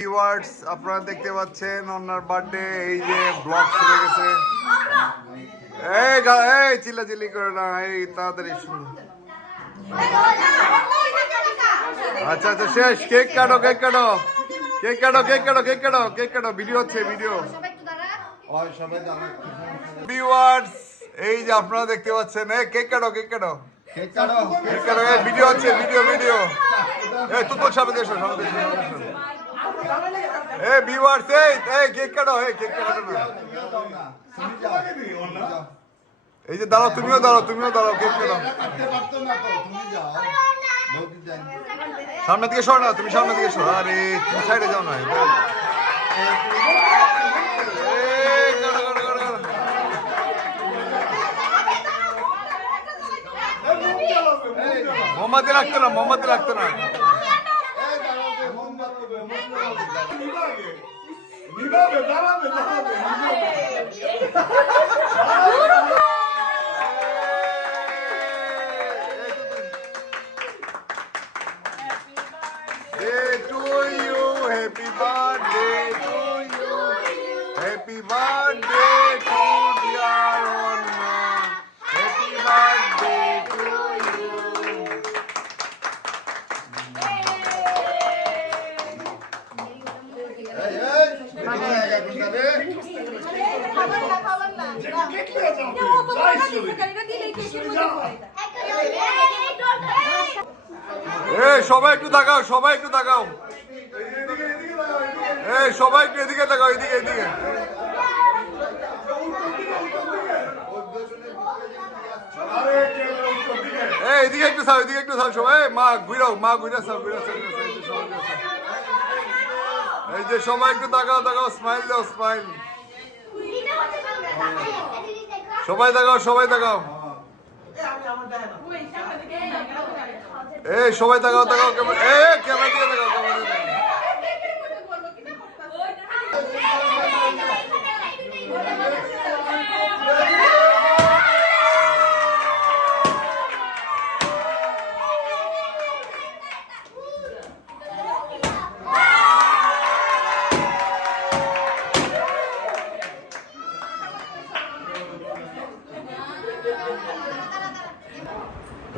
Viewers আপনারা দেখতে পাচ্ছেন ওনার বার্থডে, এই যে ব্লগ শুরু গেছে। এই চিল্লাচিল্লি করে না, এই তাড়াতাড়ি শুরু। আচ্ছা আচ্ছা শেষ। কেক কাটো কেক কাটো কেক কাটো কেক কাটো কেক কাটো কেক কাটো, ভিডিও হচ্ছে ভিডিও। ভিউয়ার্স এই যে আপনারা দেখতে পাচ্ছেন, কেক কাটো কেক কাটো কেক কাটো, ভিডিও হচ্ছে ভিডিও ভিডিও। তুই সামনে দেশো সামনে দেশো। ভিউয়ার্স এই কেক কাটো কেক কাটো না। এই যে দাঁড়াও, তুমিও দাঁড়াও কেক কাটো। সামনের দিকে সর না, তুমি সামনের দিকে সর। আরে তুমি সাইডে যাও না। মোমবাতি লাগতো না, মোমবাতি লাগতো না। Happy birthday to you. Happy birthday to dear Anna. Happy birthday to you. সবাই একটু তাকাও, সবাই একটু তাকাও। সবাই একটু এদিকে তাকাও, এদিকে এদিকে। এদিকে একটু চাও, এদিকে একটু চাও সবাই। মা ঘুরাও, মা ঘুরা চাও, ঘুরা চাও। এই যে সবাই একটু তাকাও, তাকাও, স্মাইল দাও, স্মাইল। সবাই তাকাও, সবাই তাকাও। সবাই তাকাও, তাকাও। ক্যামেরা দিয়ে তাকাও, ক্যামেরা দিয়ে তাকাও।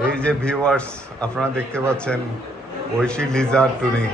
এই যে ভিউয়ার্স আপনারা দেখতে পাচ্ছেন, ঐশী, লিজা, টুনি।